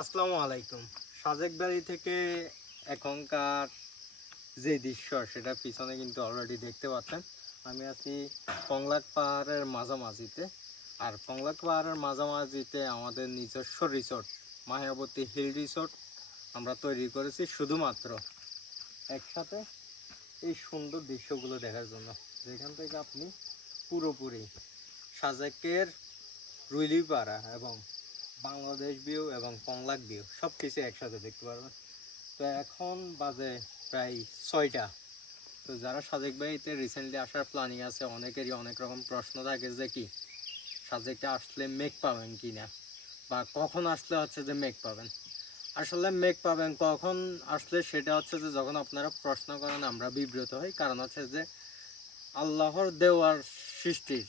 আসসালামু আলাইকুম। সাজেক ভ্যালি থেকে এখনকার যে দৃশ্য সেটা পিছনে কিন্তু অলরেডি দেখতে পাচ্ছেন। আমি আছি কংলাক পাহাড়ের মাঝামাঝিতে। আর কংলাক পাহাড়ের মাঝামাঝিতে আমাদের নিজস্ব রিসোর্ট মায়াবতী হিল রিসোর্ট আমরা তৈরি করেছি শুধুমাত্র একসাথে এই সুন্দর দৃশ্যগুলো দেখার জন্য, যেখান থেকে আপনি পুরোপুরি সাজেকের রুইলিপাড়া এবং বাংলাদেশ ভিউ এবং কংলাক ভিউ সব কিছু একসাথে দেখতে পারবেন। তো এখন বাজে প্রায় 6টা। তো যারা সাজেক বাড়িতে রিসেন্টলি আসার প্ল্যানিং আছে, অনেকেরই অনেক রকম প্রশ্ন থাকে যে কি সাজেকে আসলে মেঘ পাবেন কি না, বা কখন আসলে হচ্ছে যে মেঘ পাবেন। আসলে মেঘ পাবেন কখন আসলে সেটা হচ্ছে যে যখন আপনারা প্রশ্ন করেন আমরা বিব্রত হই, কারণ হচ্ছে যে আল্লাহর দেওয়ার সৃষ্টির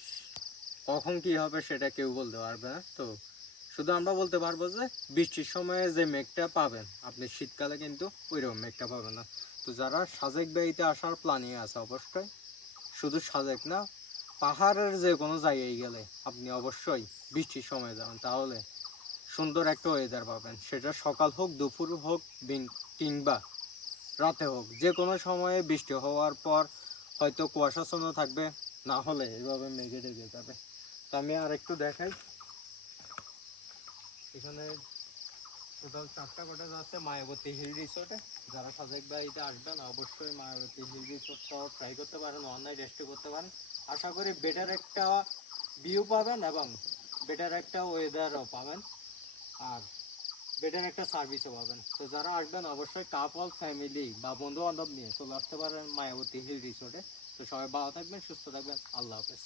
কখন কি হবে সেটা কেউ বলতে পারবে না। তো শুধু আমরা বলতে পারবো যে বৃষ্টির সময়ে যে মেঘটা পাবেন আপনি শীতকালে কিন্তু ওইরকম মেঘটা পাবেন না। তো যারা সাজেক বেড়িতে আসার প্ল্যানিং আছে অবশ্যই শুধু সাজেক না, পাহাড়ের যে কোনো জায়গায় গেলে আপনি অবশ্যই বৃষ্টির সময় যাবেন, তাহলে সুন্দর একটা ওয়েদার পাবেন। সেটা সকাল হোক, দুপুর হোক, কিংবা রাতে হোক, যে কোনো সময়ে বৃষ্টি হওয়ার পর হয়তো কুয়াশাচ্ছন্ন থাকবে, না হলে এভাবে মেঘে ঢেকে যাবে। তো আমি আর একটু দেখাই। এখানে টোটাল 4টা কটেজ আছে মায়াবতী হিল রিসোর্টে। যারা সাজেক বাড়িতে আসবেন অবশ্যই মায়াবতী হিল রিসোর্টটাও ট্রাই করতে পারেন, অনলাইন রেস্টও করতে পারেন। আশা করি বেটার একটা ভিউ পাবেন এবং বেটার একটা ওয়েদারও পাবেন, আর বেটার একটা সার্ভিসও পাবেন। তো যারা আসবেন অবশ্যই কাপল, ফ্যামিলি বা বন্ধু বান্ধব নিয়ে চলে আসতে পারেন মায়াবতী হিল রিসোর্টে। তো সবাই ভালো থাকবেন, সুস্থ থাকবেন, আল্লাহ হাফেজ।